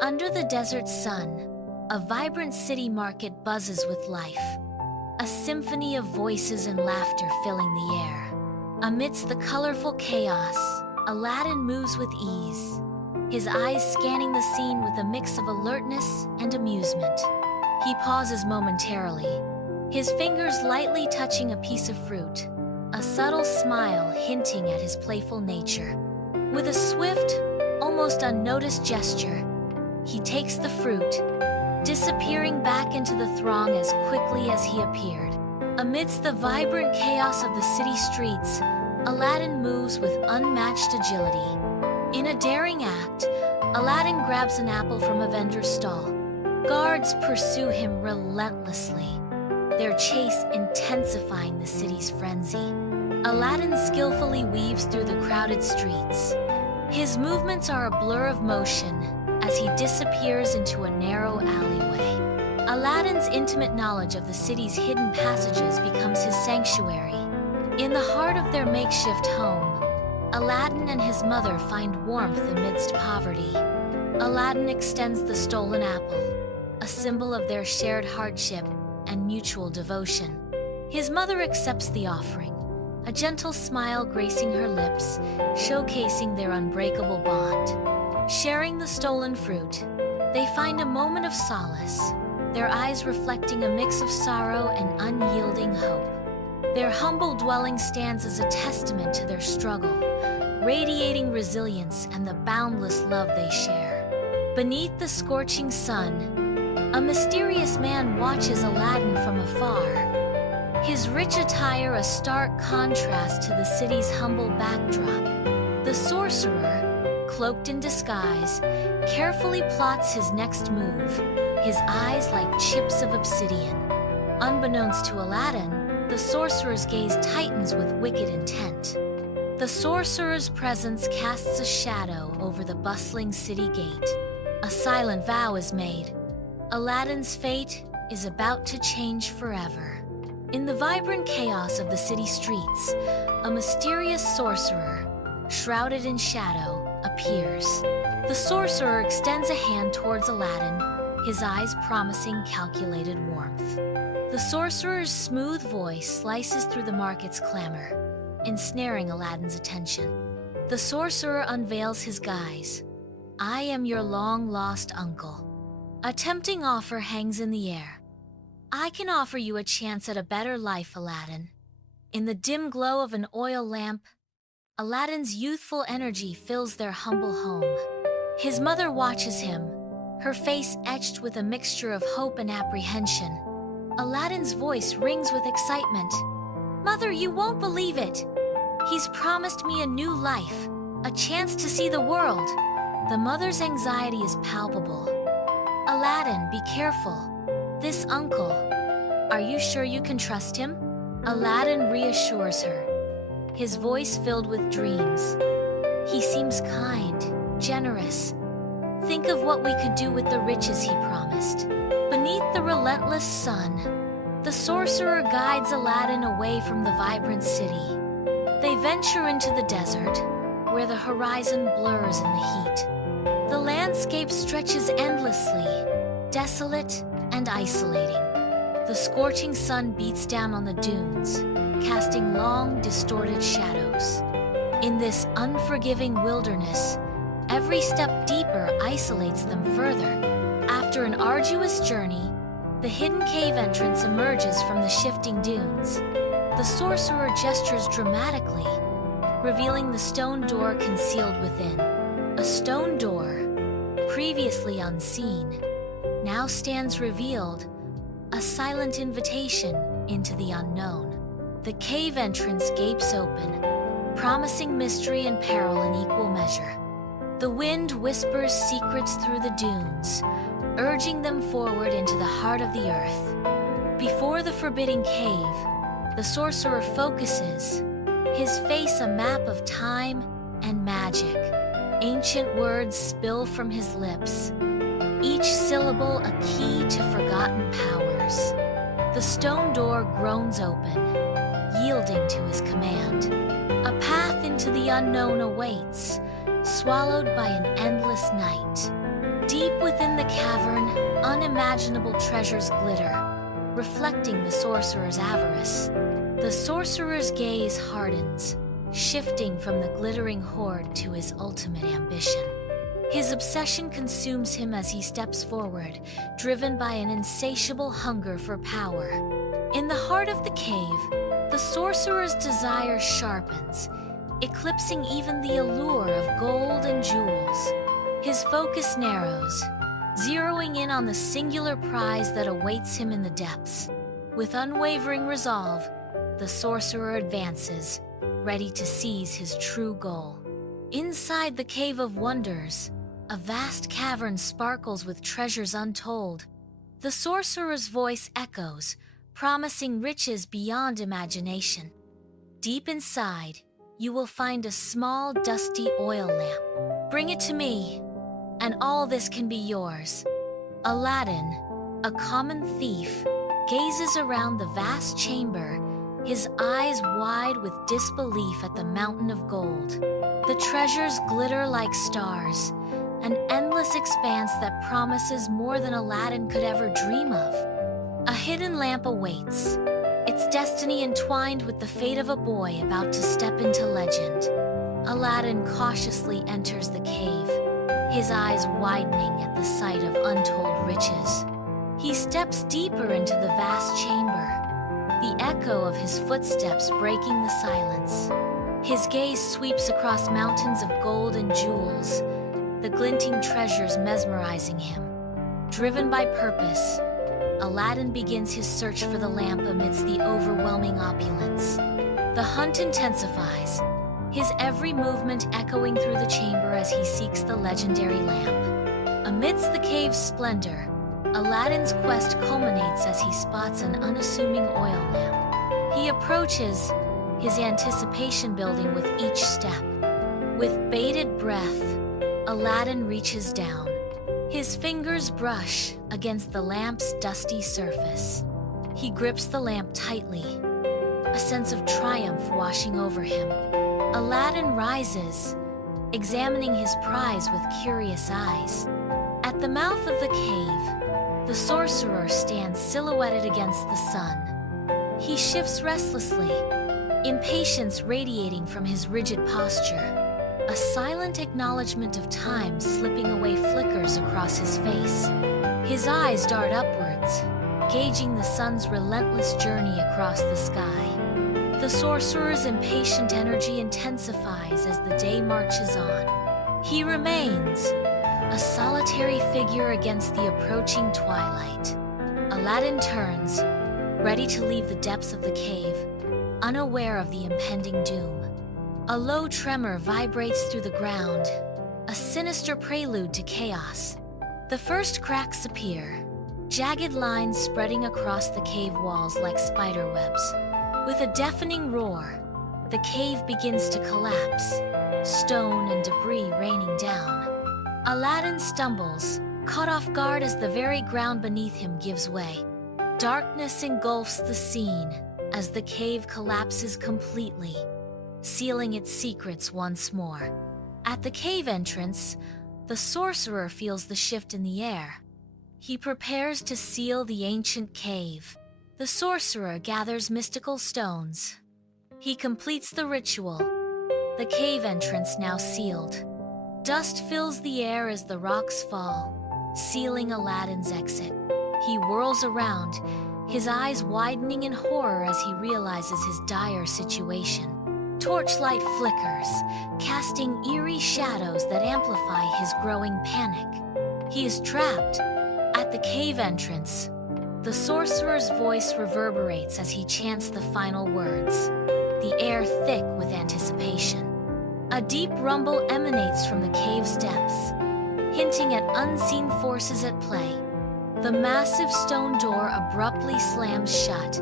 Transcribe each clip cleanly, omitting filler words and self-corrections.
Under the desert sun, a vibrant city market buzzes with life, a symphony of voices and laughter filling the air. Amidst the colorful chaos, Aladdin moves with ease, his eyes scanning the scene with a mix of alertness and amusement. He pauses momentarily, his fingers lightly touching a piece of fruit, a subtle smile hinting at his playful nature. With a swift, almost unnoticed gesture, he takes the fruit, disappearing back into the throng as quickly as he appeared. Amidst the vibrant chaos of the city streets, Aladdin moves with unmatched agility. In a daring act, Aladdin grabs an apple from a vendor's stall. Guards pursue him relentlessly, their chase intensifying the city's frenzy. Aladdin skillfully weaves through the crowded streets. His movements are a blur of motion as he disappears into a narrow alleyway. Aladdin's intimate knowledge of the city's hidden passages becomes his sanctuary. In the heart of their makeshift home, Aladdin and his mother find warmth amidst poverty. Aladdin extends the stolen apple, a symbol of their shared hardship and mutual devotion. His mother accepts the offering, a gentle smile gracing her lips, showcasing their unbreakable bond. Sharing the stolen fruit, they find a moment of solace, their eyes reflecting a mix of sorrow and unyielding hope. Their humble dwelling stands as a testament to their struggle, radiating resilience and the boundless love they share. Beneath the scorching sun, a mysterious man watches Aladdin from afar, his rich attire a stark contrast to the city's humble backdrop. The sorcerer, cloaked in disguise, carefully plots his next move, his eyes like chips of obsidian. Unbeknownst to Aladdin, the sorcerer's gaze tightens with wicked intent. The sorcerer's presence casts a shadow over the bustling city gate. A silent vow is made. Aladdin's fate is about to change forever. In the vibrant chaos of the city streets, a mysterious sorcerer, shrouded in shadow, appears. The sorcerer extends a hand towards Aladdin, his eyes promising calculated warmth. The sorcerer's smooth voice slices through the market's clamor, ensnaring Aladdin's attention. The sorcerer unveils his guise. "I am your long-lost uncle." A tempting offer hangs in the air. "I can offer you a chance at a better life, Aladdin." In the dim glow of an oil lamp, Aladdin's youthful energy fills their humble home. His mother watches him, her face etched with a mixture of hope and apprehension. Aladdin's voice rings with excitement. "Mother, you won't believe it. He's promised me a new life, a chance to see the world." The mother's anxiety is palpable. "Aladdin, be careful. This uncle, are you sure you can trust him?" Aladdin reassures her, his voice filled with dreams. "He seems kind, generous. Think of what we could do with the riches he promised." Beneath the relentless sun, the sorcerer guides Aladdin away from the vibrant city. They venture into the desert, where the horizon blurs in the heat. The landscape stretches endlessly, desolate and isolating. The scorching sun beats down on the dunes, casting long, distorted shadows. In this unforgiving wilderness, every step deeper isolates them further. After an arduous journey, the hidden cave entrance emerges from the shifting dunes. The sorcerer gestures dramatically, revealing the stone door concealed within. A stone door, previously unseen, now stands revealed, a silent invitation into the unknown. The cave entrance gapes open, promising mystery and peril in equal measure. The wind whispers secrets through the dunes, urging them forward into the heart of the earth. Before the forbidding cave, the sorcerer focuses, his face a map of time and magic. Ancient words spill from his lips, each syllable a key to forgotten powers. The stone door groans open, yielding to his command. A path into the unknown awaits, swallowed by an endless night. Deep within the cavern, unimaginable treasures glitter, reflecting the sorcerer's avarice. The sorcerer's gaze hardens, shifting from the glittering hoard to his ultimate ambition. His obsession consumes him as he steps forward, driven by an insatiable hunger for power. In the heart of the cave, the sorcerer's desire sharpens, eclipsing even the allure of gold and jewels. His focus narrows, zeroing in on the singular prize that awaits him in the depths. With unwavering resolve, the sorcerer advances, ready to seize his true goal. Inside the Cave of Wonders, a vast cavern sparkles with treasures untold. The sorcerer's voice echoes, promising riches beyond imagination. Deep inside, you will find a small, dusty oil lamp. Bring it to me, and all this can be yours. Aladdin, a common thief, gazes around the vast chamber, his eyes wide with disbelief at the mountain of gold. The treasures glitter like stars, an endless expanse that promises more than Aladdin could ever dream of. A hidden lamp awaits, its destiny entwined with the fate of a boy about to step into legend. Aladdin cautiously enters the cave, his eyes widening at the sight of untold riches. He steps deeper into the vast chamber, the echo of his footsteps breaking the silence. His gaze sweeps across mountains of gold and jewels, the glinting treasures mesmerizing him. Driven by purpose, Aladdin begins his search for the lamp amidst the overwhelming opulence. The hunt intensifies, his every movement echoing through the chamber as he seeks the legendary lamp. Amidst the cave's splendor, Aladdin's quest culminates as he spots an unassuming oil lamp. He approaches, his anticipation building with each step. With bated breath, Aladdin reaches down. His fingers brush against the lamp's dusty surface. He grips the lamp tightly, a sense of triumph washing over him. Aladdin rises, examining his prize with curious eyes. At the mouth of the cave, the sorcerer stands silhouetted against the sun. He shifts restlessly, impatience radiating from his rigid posture. A silent acknowledgement of time slipping away flickers across his face. His eyes dart upwards, gauging the sun's relentless journey across the sky. The sorcerer's impatient energy intensifies as the day marches on. He remains, a solitary figure against the approaching twilight. Aladdin turns, ready to leave the depths of the cave, unaware of the impending doom. A low tremor vibrates through the ground, a sinister prelude to chaos. The first cracks appear, jagged lines spreading across the cave walls like spider webs. With a deafening roar, the cave begins to collapse, stone and debris raining down. Aladdin stumbles, caught off guard as the very ground beneath him gives way. Darkness engulfs the scene as the cave collapses completely, sealing its secrets once more. At the cave entrance, the sorcerer feels the shift in the air. He prepares to seal the ancient cave. The sorcerer gathers mystical stones. He completes the ritual, the cave entrance now sealed. Dust fills the air as the rocks fall, sealing Aladdin's exit. He whirls around, his eyes widening in horror as he realizes his dire situation. Torchlight flickers, casting eerie shadows that amplify his growing panic. He is trapped. At the cave entrance, the sorcerer's voice reverberates as he chants the final words, the air thick with anticipation. A deep rumble emanates from the cave's depths, hinting at unseen forces at play. The massive stone door abruptly slams shut,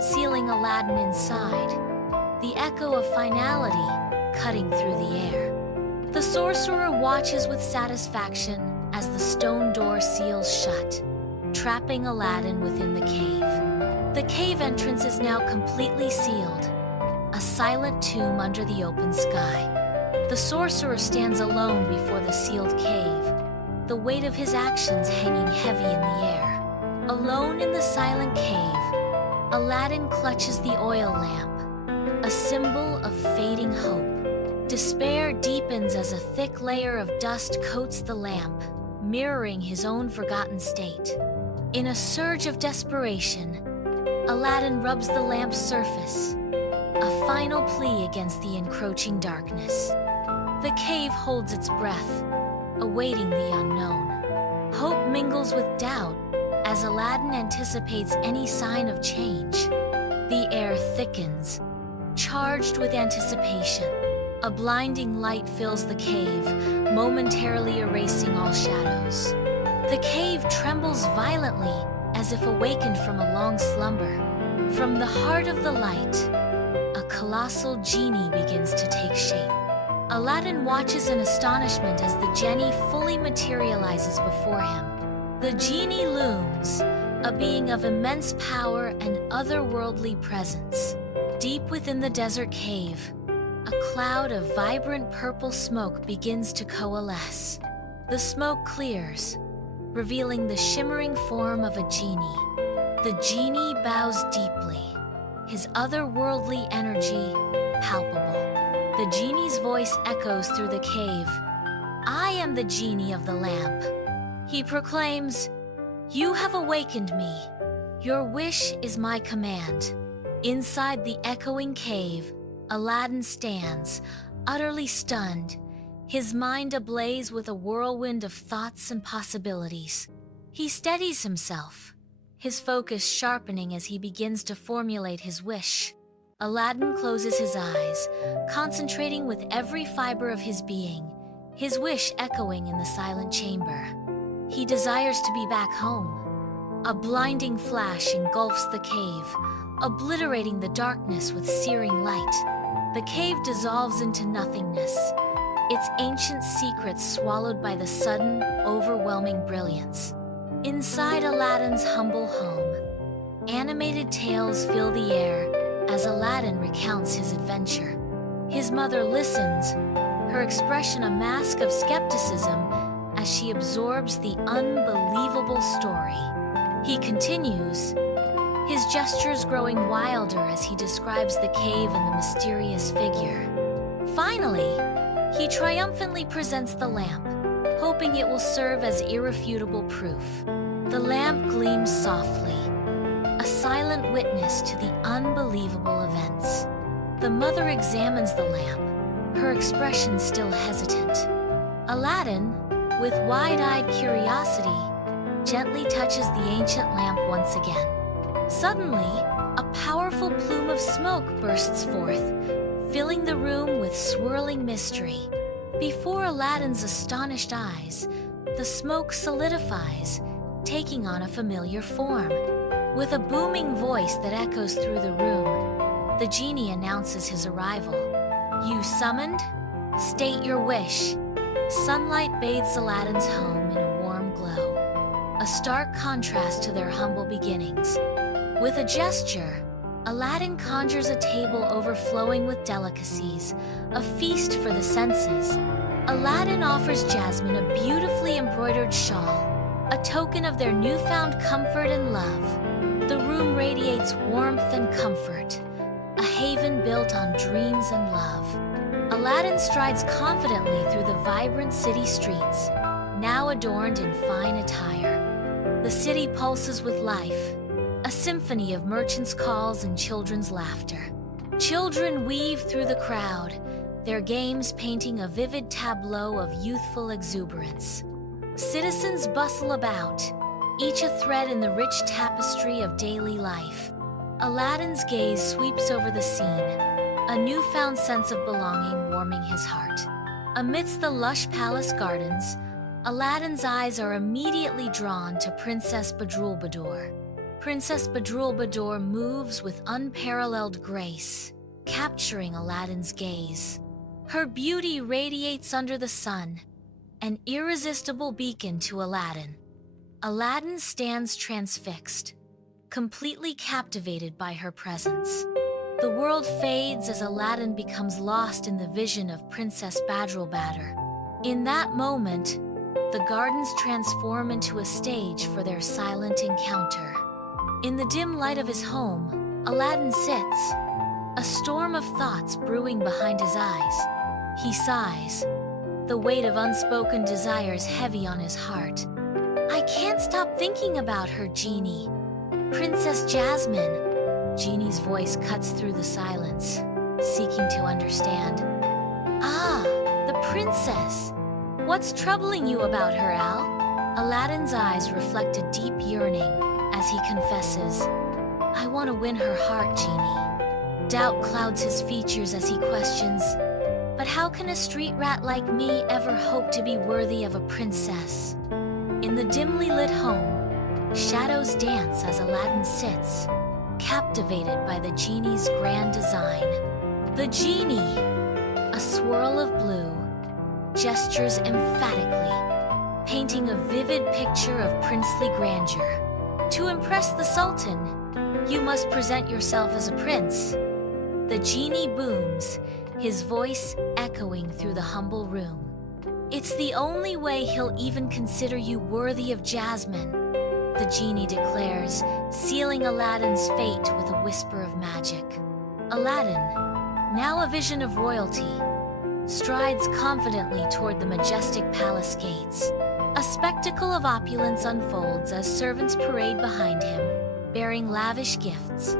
sealing Aladdin inside, the echo of finality cutting through the air. The sorcerer watches with satisfaction as the stone door seals shut, trapping Aladdin within the cave. The cave entrance is now completely sealed, a silent tomb under the open sky. The sorcerer stands alone before the sealed cave, the weight of his actions hanging heavy in the air. Alone in the silent cave, Aladdin clutches the oil lamp, a symbol of fading hope. Despair deepens as a thick layer of dust coats the lamp, mirroring his own forgotten state. In a surge of desperation, Aladdin rubs the lamp's surface, a final plea against the encroaching darkness. The cave holds its breath, awaiting the unknown. Hope mingles with doubt as Aladdin anticipates any sign of change. The air thickens, charged with anticipation. A blinding light fills the cave, momentarily erasing all shadows. The cave trembles violently, as if awakened from a long slumber. From the heart of the light, a colossal genie begins to take shape. Aladdin watches in astonishment as the genie fully materializes before him. The genie looms, a being of immense power and otherworldly presence. Deep within the desert cave, a cloud of vibrant purple smoke begins to coalesce. The smoke clears, revealing the shimmering form of a genie. The genie bows deeply, his otherworldly energy palpable. The genie's voice echoes through the cave. "I am the genie of the lamp." He proclaims, "You have awakened me. Your wish is my command." Inside the echoing cave, Aladdin stands, utterly stunned, his mind ablaze with a whirlwind of thoughts and possibilities. He steadies himself, his focus sharpening as he begins to formulate his wish. Aladdin closes his eyes, concentrating with every fiber of his being, his wish echoing in the silent chamber. He desires to be back home. A blinding flash engulfs the cave, obliterating the darkness with searing light. The cave dissolves into nothingness, its ancient secrets swallowed by the sudden, overwhelming brilliance. Inside Aladdin's humble home, animated tales fill the air as Aladdin recounts his adventure. His mother listens, her expression a mask of skepticism as she absorbs the unbelievable story. He continues, his gestures growing wilder as he describes the cave and the mysterious figure. Finally, he triumphantly presents the lamp, hoping it will serve as irrefutable proof. The lamp gleams softly, a silent witness to the unbelievable events. The mother examines the lamp, her expression still hesitant. Aladdin, with wide-eyed curiosity, gently touches the ancient lamp once again. Suddenly, a powerful plume of smoke bursts forth, filling the room with swirling mystery. Before Aladdin's astonished eyes, the smoke solidifies, taking on a familiar form. With a booming voice that echoes through the room, the genie announces his arrival. "You summoned? State your wish." Sunlight bathes Aladdin's home in a warm glow, a stark contrast to their humble beginnings. With a gesture, Aladdin conjures a table overflowing with delicacies, a feast for the senses. Aladdin offers Jasmine a beautifully embroidered shawl, a token of their newfound comfort and love. The room radiates warmth and comfort, a haven built on dreams and love. Aladdin strides confidently through the vibrant city streets, now adorned in fine attire. The city pulses with life, a symphony of merchants' calls and children's laughter. Children weave through the crowd, their games painting a vivid tableau of youthful exuberance. Citizens bustle about, each a thread in the rich tapestry of daily life. Aladdin's gaze sweeps over the scene, a newfound sense of belonging warming his heart. Amidst the lush palace gardens, Aladdin's eyes are immediately drawn to Princess Badroulbadour. Princess Badroulbadour moves with unparalleled grace, capturing Aladdin's gaze. Her beauty radiates under the sun, an irresistible beacon to Aladdin. Aladdin stands transfixed, completely captivated by her presence. The world fades as Aladdin becomes lost in the vision of Princess Badroulbadour. In that moment, The gardens transform into a stage for their silent encounter. In the dim light of his home, Aladdin sits, a storm of thoughts brewing behind his eyes. He sighs, the weight of unspoken desires heavy on his heart. I can't stop thinking about her, Genie. Princess Jasmine. Genie's voice cuts through the silence, seeking to understand. Ah, the princess. What's troubling you about her, Al? Aladdin's eyes reflect a deep yearning as he confesses, I want to win her heart, Genie. Doubt clouds his features as he questions, but how can a street rat like me ever hope to be worthy of a princess? In the dimly lit home, shadows dance as Aladdin sits, captivated by the genie's grand design. The genie, a swirl of blue, gestures emphatically, painting a vivid picture of princely grandeur. To impress the Sultan, you must present yourself as a prince. The genie booms, his voice echoing through the humble room. It's the only way he'll even consider you worthy of Jasmine, the genie declares, sealing Aladdin's fate with a whisper of magic. Aladdin, now a vision of royalty, strides confidently toward the majestic palace gates. A spectacle of opulence unfolds as servants parade behind him, bearing lavish gifts.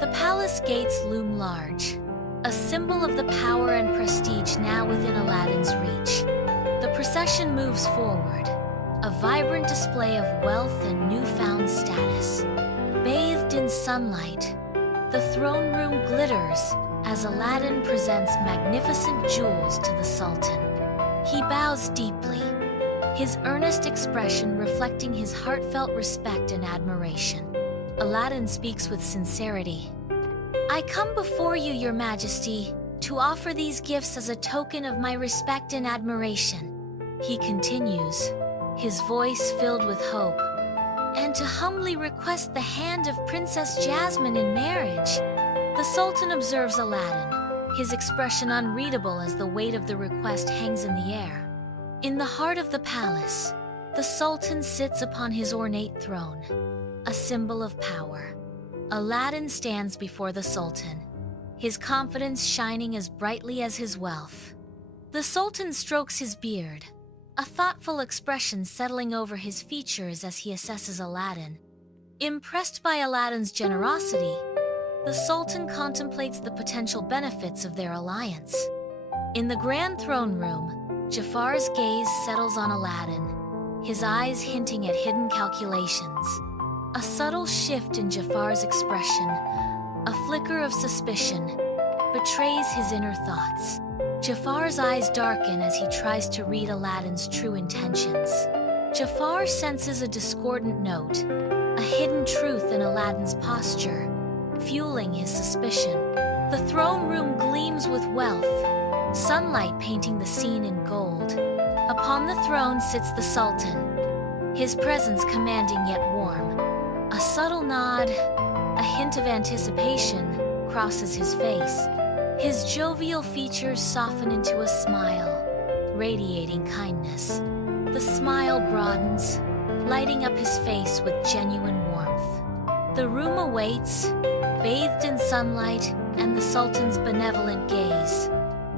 The palace gates loom large, a symbol of the power and prestige now within Aladdin's reach. The procession moves forward, a vibrant display of wealth and newfound status. Bathed in sunlight, the throne room glitters as Aladdin presents magnificent jewels to the Sultan. He bows deeply, his earnest expression reflecting his heartfelt respect and admiration. Aladdin speaks with sincerity. I come before you, Your Majesty, to offer these gifts as a token of my respect and admiration. He continues, his voice filled with hope, and to humbly request the hand of Princess Jasmine in marriage. The Sultan observes Aladdin, his expression unreadable as the weight of the request hangs in the air. In the heart of the palace, the Sultan sits upon his ornate throne, a symbol of power. Aladdin stands before the Sultan, his confidence shining as brightly as his wealth. The Sultan strokes his beard, a thoughtful expression settling over his features as he assesses Aladdin. Impressed by Aladdin's generosity, the Sultan contemplates the potential benefits of their alliance. In the grand throne room, Jafar's gaze settles on Aladdin, his eyes hinting at hidden calculations. A subtle shift in Jafar's expression, a flicker of suspicion, betrays his inner thoughts. Jafar's eyes darken as he tries to read Aladdin's true intentions. Jafar senses a discordant note, a hidden truth in Aladdin's posture, fueling his suspicion. The throne room gleams with wealth, sunlight painting the scene in gold. Upon the throne sits the Sultan, his presence commanding yet warm. A subtle nod, a hint of anticipation, crosses his face. His jovial features soften into a smile, radiating kindness. The smile broadens, lighting up his face with genuine warmth. The room awaits, bathed in sunlight and the Sultan's benevolent gaze.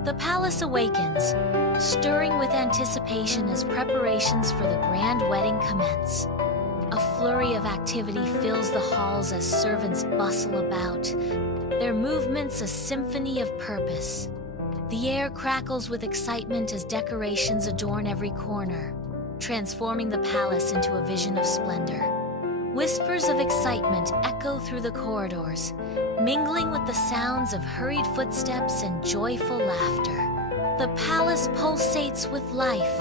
The palace awakens, stirring with anticipation as preparations for the grand wedding commence. A flurry of activity fills the halls as servants bustle about, their movements a symphony of purpose. The air crackles with excitement as decorations adorn every corner, transforming the palace into a vision of splendor. Whispers of excitement echo through the corridors, mingling with the sounds of hurried footsteps and joyful laughter. The palace pulsates with life,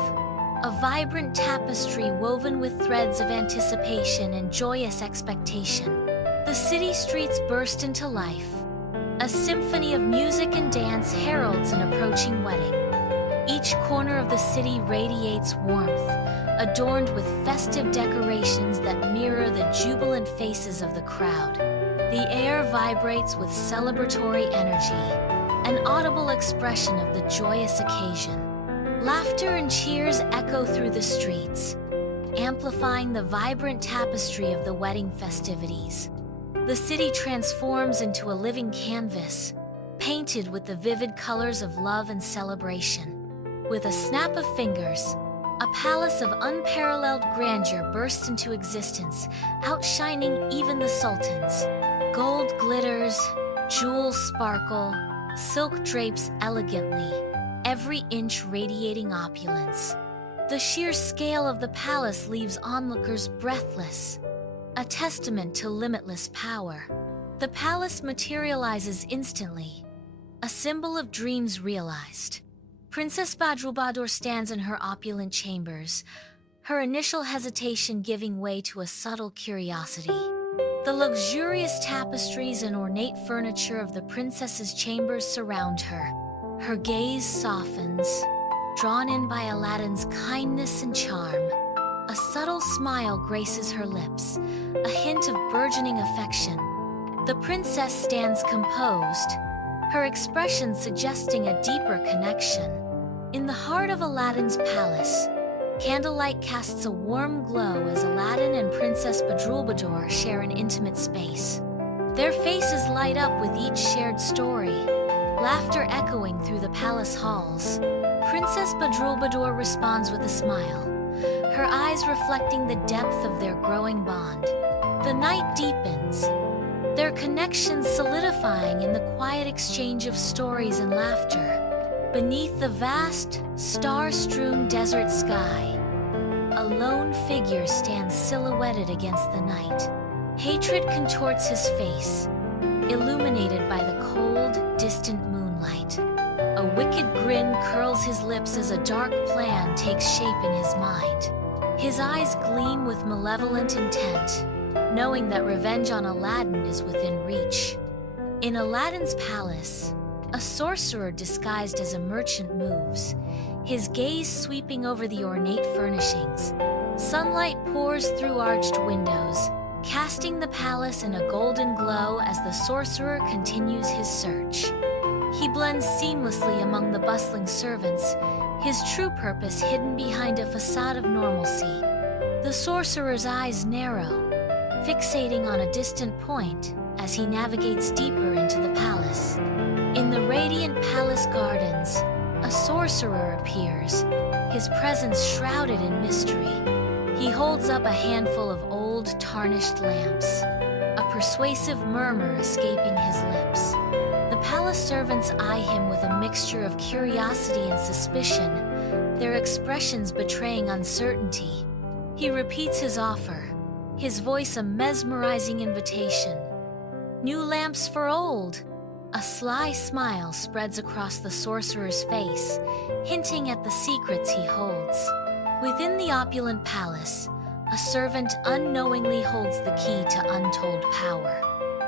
a vibrant tapestry woven with threads of anticipation and joyous expectation. The city streets burst into life. A symphony of music and dance heralds an approaching wedding. Each corner of the city radiates warmth, adorned with festive decorations that mirror the jubilant faces of the crowd. The air vibrates with celebratory energy, an audible expression of the joyous occasion. Laughter and cheers echo through the streets, amplifying the vibrant tapestry of the wedding festivities. The city transforms into a living canvas, painted with the vivid colors of love and celebration. With a snap of fingers, a palace of unparalleled grandeur bursts into existence, outshining even the sultans. Gold glitters, jewels sparkle, silk drapes elegantly, every inch radiating opulence. The sheer scale of the palace leaves onlookers breathless, a testament to limitless power. The palace materializes instantly, a symbol of dreams realized. Princess Badroulbadour stands in her opulent chambers, her initial hesitation giving way to a subtle curiosity. The luxurious tapestries and ornate furniture of the princess's chambers surround her. Her gaze softens, drawn in by Aladdin's kindness and charm. A subtle smile graces her lips, a hint of burgeoning affection. The princess stands composed, her expression suggesting a deeper connection. In the heart of Aladdin's palace, candlelight casts a warm glow as Aladdin and Princess Badroulbadour share an intimate space. Their faces light up with each shared story, laughter echoing through the palace halls. Princess Badroulbadour responds with a smile, her eyes reflecting the depth of their growing bond. The night deepens, their connection solidifying in the quiet exchange of stories and laughter. Beneath the vast, star-strewn desert sky, a lone figure stands silhouetted against the night. Hatred contorts his face, illuminated by the cold, distant moonlight. A wicked grin curls his lips as a dark plan takes shape in his mind. His eyes gleam with malevolent intent, knowing that revenge on Aladdin is within reach. In Aladdin's palace, a sorcerer disguised as a merchant moves, his gaze sweeping over the ornate furnishings. Sunlight pours through arched windows, casting the palace in a golden glow as the sorcerer continues his search. He blends seamlessly among the bustling servants, his true purpose hidden behind a facade of normalcy. The sorcerer's eyes narrow, fixating on a distant point as he navigates deeper into the palace. In the radiant palace gardens, a sorcerer appears, his presence shrouded in mystery. He holds up a handful of old, tarnished lamps, a persuasive murmur escaping his lips. The palace servants eye him with a mixture of curiosity and suspicion, their expressions betraying uncertainty. He repeats his offer, his voice a mesmerizing invitation. New lamps for old. A sly smile spreads across the sorcerer's face, hinting at the secrets he holds. Within the opulent palace, a servant unknowingly holds the key to untold power.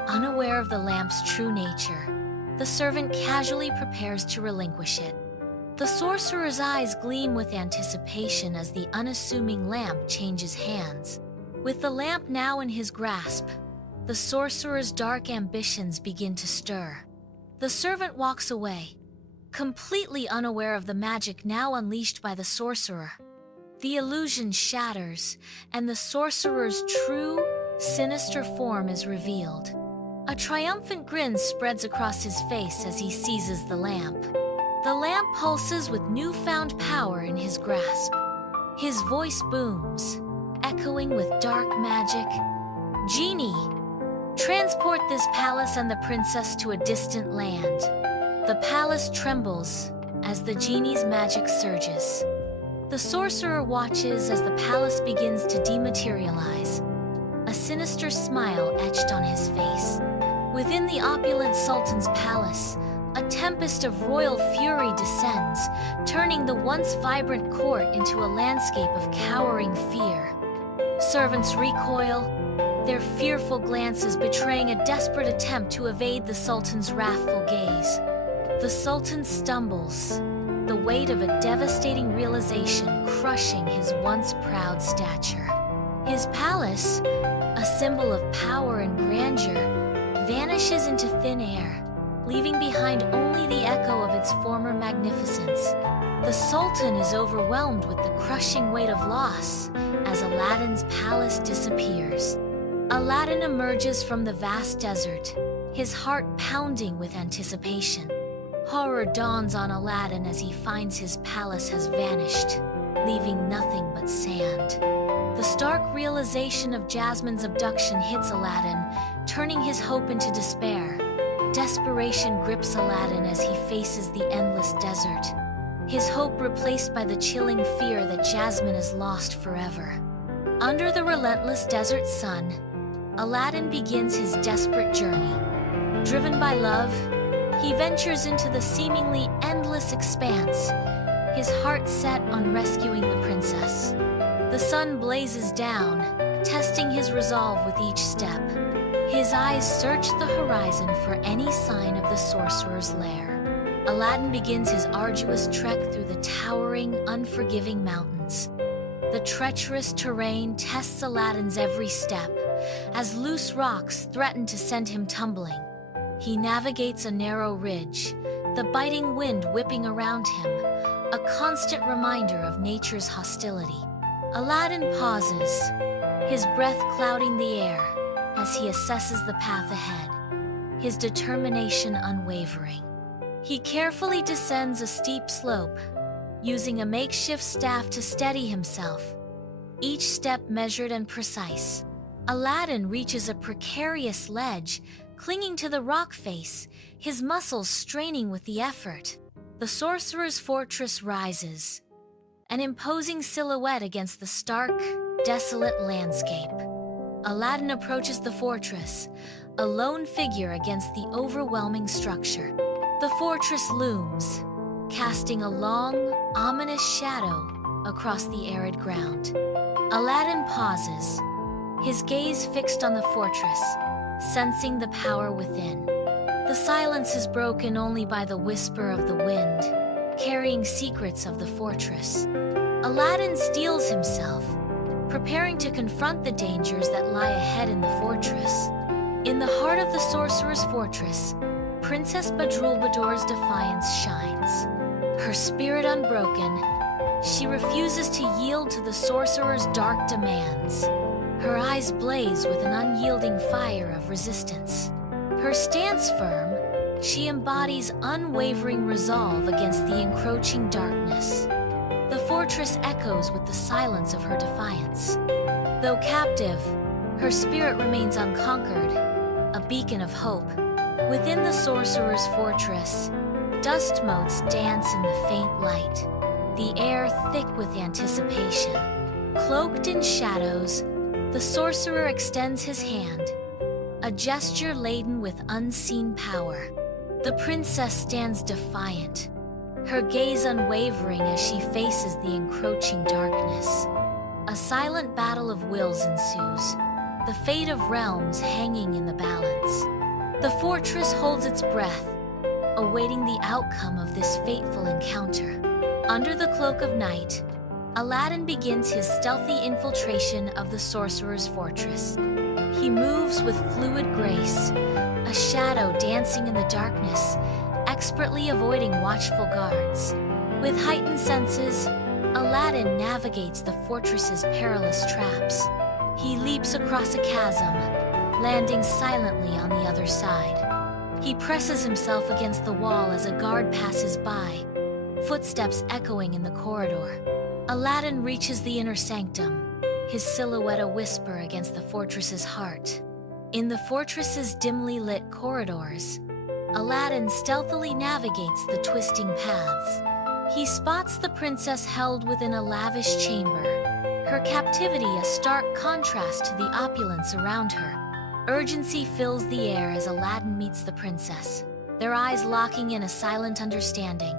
Unaware of the lamp's true nature, the servant casually prepares to relinquish it. The sorcerer's eyes gleam with anticipation as the unassuming lamp changes hands. With the lamp now in his grasp, the sorcerer's dark ambitions begin to stir. The servant walks away, completely unaware of the magic now unleashed by the sorcerer. The illusion shatters, and the sorcerer's true, sinister form is revealed. A triumphant grin spreads across his face as he seizes the lamp. The lamp pulses with newfound power in his grasp. His voice booms, echoing with dark magic. Genie, transport this palace and the princess to a distant land. The palace trembles as the genie's magic surges. The sorcerer watches as the palace begins to dematerialize, a sinister smile etched on his face. Within the opulent sultan's palace, a tempest of royal fury descends, turning the once vibrant court into a landscape of cowering fear. Servants recoil, their fearful glances betraying a desperate attempt to evade the sultan's wrathful gaze. The sultan stumbles, the weight of a devastating realization crushing his once proud stature. His palace, a symbol of power and grandeur, vanishes into thin air, leaving behind only the echo of its former magnificence. The Sultan is overwhelmed with the crushing weight of loss as Aladdin's palace disappears. Aladdin emerges from the vast desert, his heart pounding with anticipation. Horror dawns on Aladdin as he finds his palace has vanished, leaving nothing but sand. The stark realization of Jasmine's abduction hits Aladdin, turning his hope into despair. Desperation grips Aladdin as he faces the endless desert, his hope replaced by the chilling fear that Jasmine is lost forever. Under the relentless desert sun, Aladdin begins his desperate journey. Driven by love, he ventures into the seemingly endless expanse, his heart set on rescuing the princess. The sun blazes down, testing his resolve with each step. His eyes search the horizon for any sign of the sorcerer's lair. Aladdin begins his arduous trek through the towering, unforgiving mountains. The treacherous terrain tests Aladdin's every step, as loose rocks threaten to send him tumbling. He navigates a narrow ridge, the biting wind whipping around him, a constant reminder of nature's hostility. Aladdin pauses, his breath clouding the air as he assesses the path ahead, his determination unwavering. He carefully descends a steep slope, using a makeshift staff to steady himself, each step measured and precise. Aladdin reaches a precarious ledge, clinging to the rock face, his muscles straining with the effort. The sorcerer's fortress rises, an imposing silhouette against the stark, desolate landscape. Aladdin approaches the fortress, a lone figure against the overwhelming structure. The fortress looms, casting a long, ominous shadow across the arid ground. Aladdin pauses, his gaze fixed on the fortress, sensing the power within. The silence is broken only by the whisper of the wind, carrying secrets of the fortress. Aladdin steels himself, preparing to confront the dangers that lie ahead in the fortress. In the heart of the sorcerer's fortress, Princess Badroulbador's defiance shines. Her spirit unbroken, she refuses to yield to the sorcerer's dark demands. Her eyes blaze with an unyielding fire of resistance. Her stance firm, she embodies unwavering resolve against the encroaching darkness. The fortress echoes with the silence of her defiance. Though captive, her spirit remains unconquered, a beacon of hope. Within the sorcerer's fortress, dust motes dance in the faint light, the air thick with anticipation. Cloaked in shadows, the sorcerer extends his hand, a gesture laden with unseen power. The princess stands defiant, her gaze unwavering as she faces the encroaching darkness. A silent battle of wills ensues, the fate of realms hanging in the balance. The fortress holds its breath, awaiting the outcome of this fateful encounter. Under the cloak of night, Aladdin begins his stealthy infiltration of the sorcerer's fortress. He moves with fluid grace, a shadow dancing in the darkness, expertly avoiding watchful guards. With heightened senses, Aladdin navigates the fortress's perilous traps. He leaps across a chasm, landing silently on the other side. He presses himself against the wall as a guard passes by, footsteps echoing in the corridor. Aladdin reaches the inner sanctum, his silhouette a whisper against the fortress's heart. In the fortress's dimly lit corridors, Aladdin stealthily navigates the twisting paths. He spots the princess held within a lavish chamber, her captivity a stark contrast to the opulence around her. Urgency fills the air as Aladdin meets the princess, their eyes locking in a silent understanding.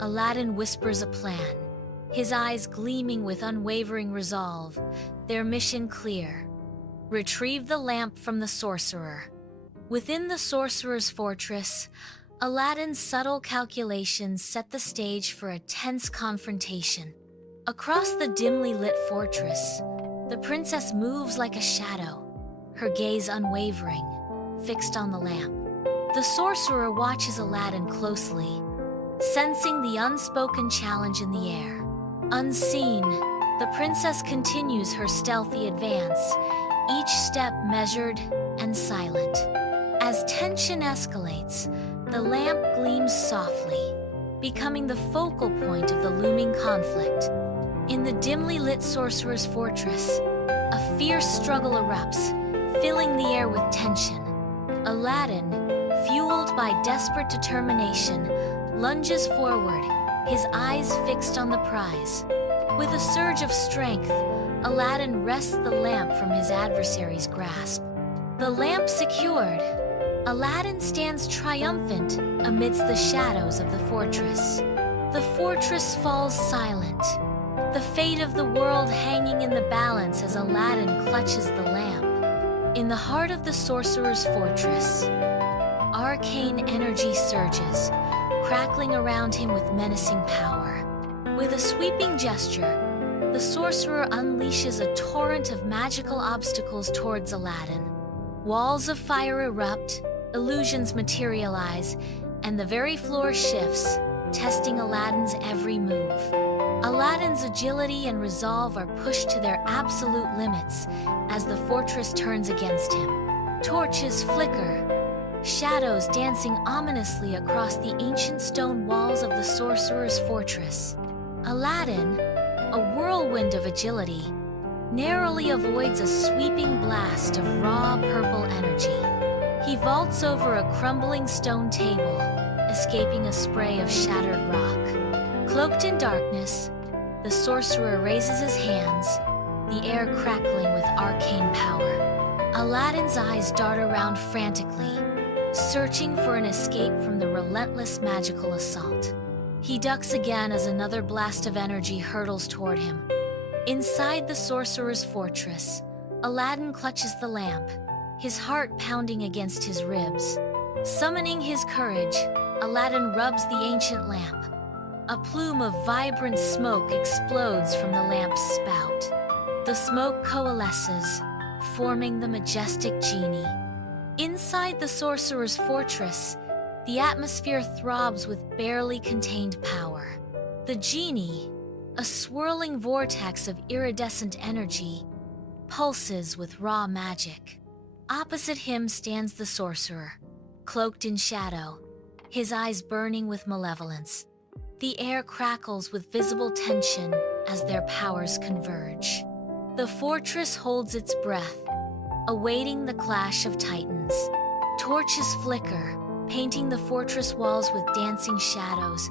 Aladdin whispers a plan, his eyes gleaming with unwavering resolve, their mission clear: retrieve the lamp from the sorcerer. Within the sorcerer's fortress, Aladdin's subtle calculations set the stage for a tense confrontation. Across the dimly lit fortress, the princess moves like a shadow, her gaze unwavering, fixed on the lamp. The sorcerer watches Aladdin closely, sensing the unspoken challenge in the air. Unseen, the princess continues her stealthy advance, each step measured and silent. As tension escalates, the lamp gleams softly, becoming the focal point of the looming conflict. In the dimly lit sorcerer's fortress, a fierce struggle erupts, filling the air with tension. Aladdin, fueled by desperate determination, lunges forward, his eyes fixed on the prize. With a surge of strength, Aladdin wrests the lamp from his adversary's grasp. The lamp secured, Aladdin stands triumphant amidst the shadows of the fortress. The fortress falls silent, the fate of the world hanging in the balance as Aladdin clutches the lamp. In the heart of the sorcerer's fortress, arcane energy surges, crackling around him with menacing power. With a sweeping gesture, the sorcerer unleashes a torrent of magical obstacles towards Aladdin. Walls of fire erupt, illusions materialize, and the very floor shifts, testing Aladdin's every move. Aladdin's agility and resolve are pushed to their absolute limits as the fortress turns against him. Torches flicker, shadows dancing ominously across the ancient stone walls of the sorcerer's fortress. Aladdin, a whirlwind of agility, narrowly avoids a sweeping blast of raw purple energy. He vaults over a crumbling stone table, escaping a spray of shattered rock. Cloaked in darkness, the sorcerer raises his hands, the air crackling with arcane power. Aladdin's eyes dart around frantically, searching for an escape from the relentless magical assault. He ducks again as another blast of energy hurtles toward him. Inside the sorcerer's fortress, Aladdin clutches the lamp, his heart pounding against his ribs. Summoning his courage, Aladdin rubs the ancient lamp. A plume of vibrant smoke explodes from the lamp's spout. The smoke coalesces, forming the majestic Genie. Inside the sorcerer's fortress, the atmosphere throbs with barely contained power. The Genie, a swirling vortex of iridescent energy, pulses with raw magic. Opposite him stands the sorcerer, cloaked in shadow, his eyes burning with malevolence. The air crackles with visible tension as their powers converge. The fortress holds its breath, awaiting the clash of titans. Torches flicker, painting the fortress walls with dancing shadows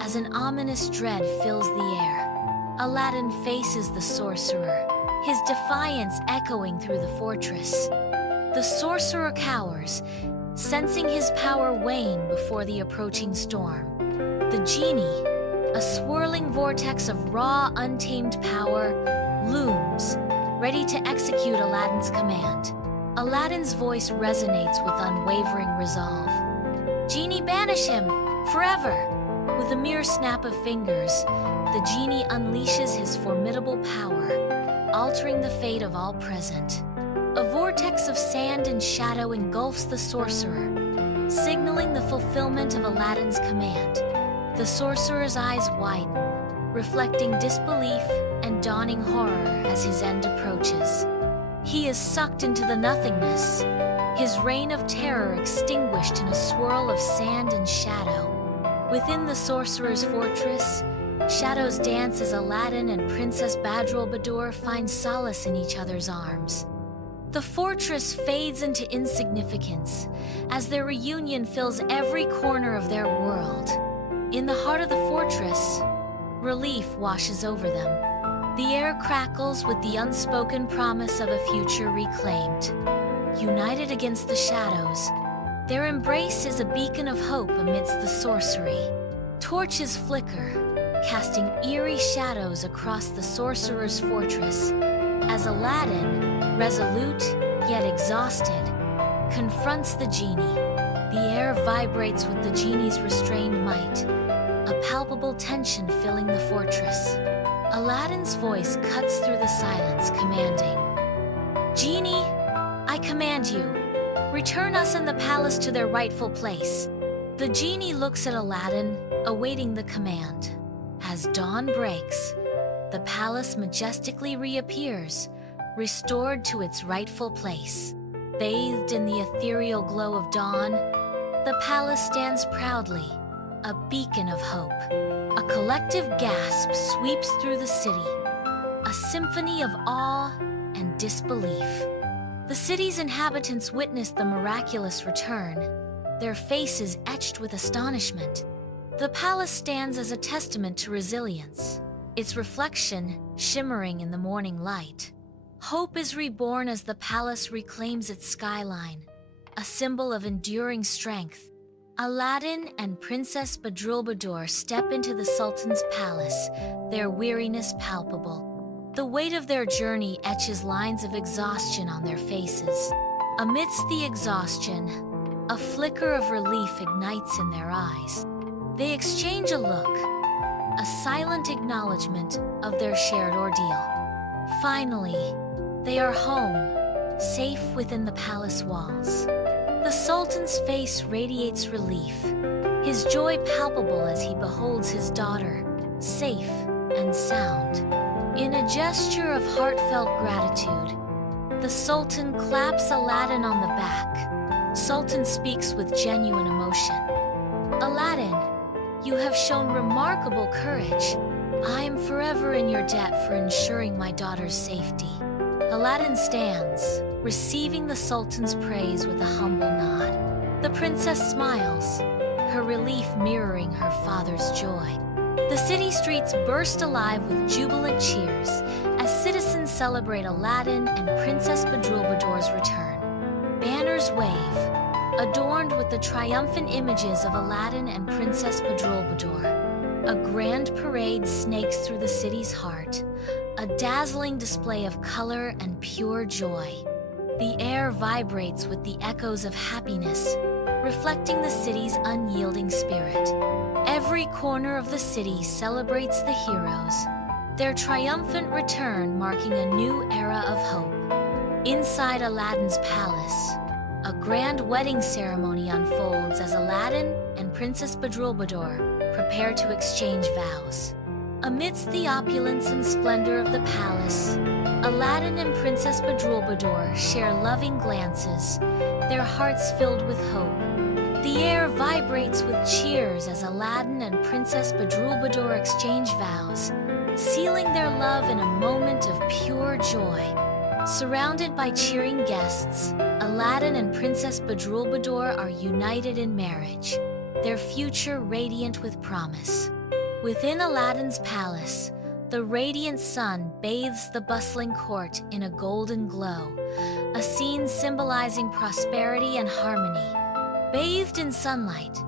as an ominous dread fills the air. Aladdin faces the sorcerer, his defiance echoing through the fortress. The sorcerer cowers, sensing his power wane before the approaching storm. The Genie, a swirling vortex of raw, untamed power, looms, ready to execute Aladdin's command. Aladdin's voice resonates with unwavering resolve. Genie, banish him, forever! With a mere snap of fingers, the Genie unleashes his formidable power, altering the fate of all present. A vortex of sand and shadow engulfs the sorcerer, signaling the fulfillment of Aladdin's command. The sorcerer's eyes widen, reflecting disbelief and dawning horror as his end approaches. He is sucked into the nothingness, his reign of terror extinguished in a swirl of sand and shadow. Within the sorcerer's fortress, shadows dance as Aladdin and Princess Badroulbadour find solace in each other's arms. The fortress fades into insignificance as their reunion fills every corner of their world. In the heart of the fortress, relief washes over them. The air crackles with the unspoken promise of a future reclaimed. United against the shadows, their embrace is a beacon of hope amidst the sorcery. Torches flicker, casting eerie shadows across the sorcerer's fortress, as Aladdin, resolute yet exhausted, confronts the Genie. The air vibrates with the Genie's restrained might, a palpable tension filling the fortress. Aladdin's voice cuts through the silence, commanding, "Genie, I command you, return us and the palace to their rightful place." The Genie looks at Aladdin, awaiting the command. As dawn breaks, the palace majestically reappears, restored to its rightful place. Bathed in the ethereal glow of dawn, the palace stands proudly, a beacon of hope. A collective gasp sweeps through the city, a symphony of awe and disbelief. The city's inhabitants witness the miraculous return, their faces etched with astonishment. The palace stands as a testament to resilience, its reflection shimmering in the morning light. Hope is reborn as the palace reclaims its skyline, a symbol of enduring strength. Aladdin and Princess Badroulbadour step into the Sultan's palace, their weariness palpable. The weight of their journey etches lines of exhaustion on their faces. Amidst the exhaustion, a flicker of relief ignites in their eyes. They exchange a look, a silent acknowledgement of their shared ordeal. Finally, they are home, safe within the palace walls. The Sultan's face radiates relief, his joy palpable as he beholds his daughter, safe and sound. In a gesture of heartfelt gratitude, the Sultan claps Aladdin on the back. Sultan speaks with genuine emotion. Aladdin, you have shown remarkable courage. I am forever in your debt for ensuring my daughter's safety. Aladdin stands, receiving the Sultan's praise with a humble nod. The princess smiles, her relief mirroring her father's joy. The city streets burst alive with jubilant cheers as citizens celebrate Aladdin and Princess Badroulbadour's return. Banners wave, adorned with the triumphant images of Aladdin and Princess Badroulbadour. A grand parade snakes through the city's heart, a dazzling display of color and pure joy. The air vibrates with the echoes of happiness, reflecting the city's unyielding spirit. Every corner of the city celebrates the heroes, their triumphant return marking a new era of hope. Inside Aladdin's palace, a grand wedding ceremony unfolds as Aladdin and Princess Badroulbadour prepare to exchange vows. Amidst the opulence and splendor of the palace, Aladdin and Princess Badroulbadour share loving glances, their hearts filled with hope. The air vibrates with cheers as Aladdin and Princess Badroulbadour exchange vows, sealing their love in a moment of pure joy. Surrounded by cheering guests, Aladdin and Princess Badroulbadour are united in marriage, their future radiant with promise. Within Aladdin's palace, the radiant sun bathes the bustling court in a golden glow, a scene symbolizing prosperity and harmony. Bathed in sunlight,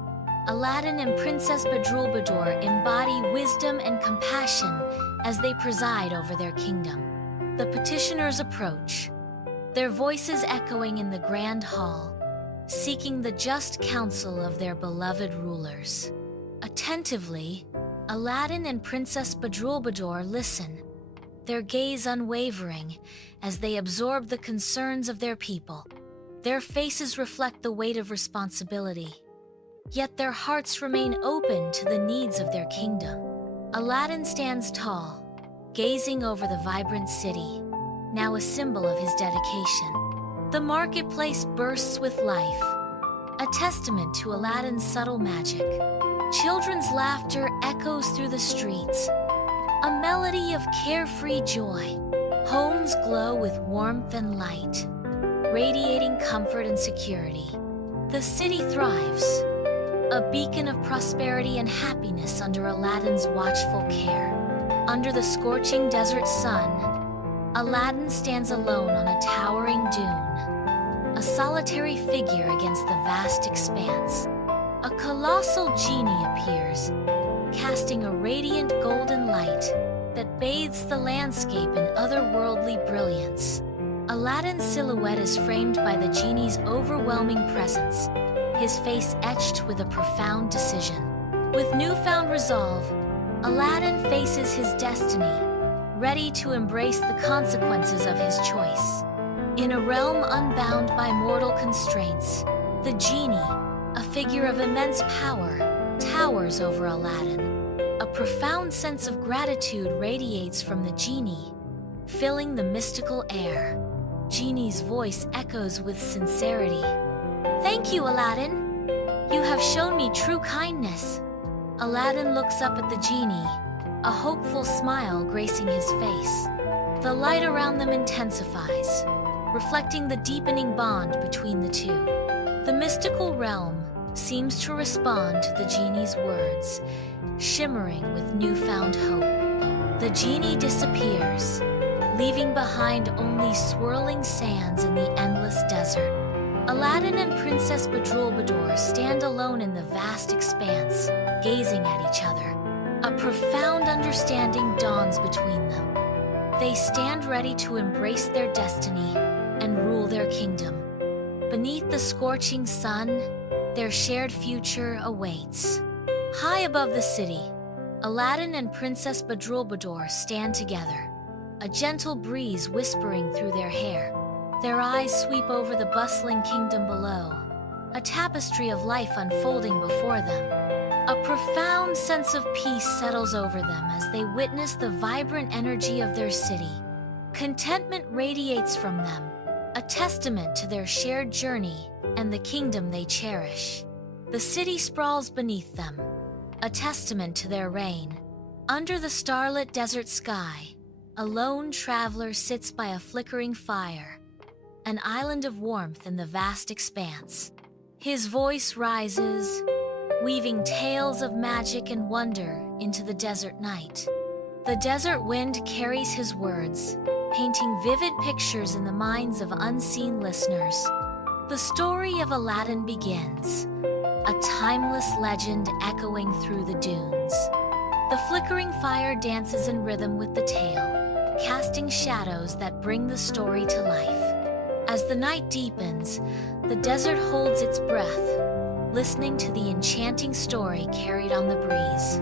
Aladdin and Princess Badroulbadour embody wisdom and compassion as they preside over their kingdom. The petitioners approach, their voices echoing in the grand hall, seeking the just counsel of their beloved rulers. Attentively, Aladdin and Princess Badroulbadour listen, their gaze unwavering as they absorb the concerns of their people. Their faces reflect the weight of responsibility, yet their hearts remain open to the needs of their kingdom. Aladdin stands tall, gazing over the vibrant city, now a symbol of his dedication. The marketplace bursts with life, a testament to Aladdin's subtle magic. Children's laughter echoes through the streets, a melody of carefree joy. Homes glow with warmth and light, radiating comfort and security. The city thrives, a beacon of prosperity and happiness under Aladdin's watchful care. Under the scorching desert sun, Aladdin stands alone on a towering dune, a solitary figure against the vast expanse. A colossal genie appears, casting a radiant golden light that bathes the landscape in otherworldly brilliance. Aladdin's silhouette is framed by the genie's overwhelming presence, his face etched with a profound decision. With newfound resolve, Aladdin faces his destiny, ready to embrace the consequences of his choice. In a realm unbound by mortal constraints, the genie, a figure of immense power, towers over Aladdin. A profound sense of gratitude radiates from the genie, filling the mystical air. Genie's voice echoes with sincerity. "Thank you, Aladdin. You have shown me true kindness." Aladdin looks up at the genie, a hopeful smile gracing his face. The light around them intensifies, reflecting the deepening bond between the two. The mystical realm seems to respond to the genie's words, shimmering with newfound hope. The genie disappears, leaving behind only swirling sands in the endless desert. Aladdin and Princess Badroulbadour stand alone in the vast expanse, gazing at each other. A profound understanding dawns between them. They stand ready to embrace their destiny and rule their kingdom. Beneath the scorching sun, their shared future awaits. High above the city, Aladdin and Princess Badroulbadour stand together, a gentle breeze whispering through their hair. Their eyes sweep over the bustling kingdom below, a tapestry of life unfolding before them. A profound sense of peace settles over them as they witness the vibrant energy of their city. Contentment radiates from them, a testament to their shared journey and the kingdom they cherish. The city sprawls beneath them, a testament to their reign. Under the starlit desert sky, a lone traveler sits by a flickering fire, an island of warmth in the vast expanse. His voice rises, weaving tales of magic and wonder into the desert night. The desert wind carries his words, painting vivid pictures in the minds of unseen listeners. The story of Aladdin begins, a timeless legend echoing through the dunes. The flickering fire dances in rhythm with the tale, casting shadows that bring the story to life. As the night deepens, the desert holds its breath, listening to the enchanting story carried on the breeze.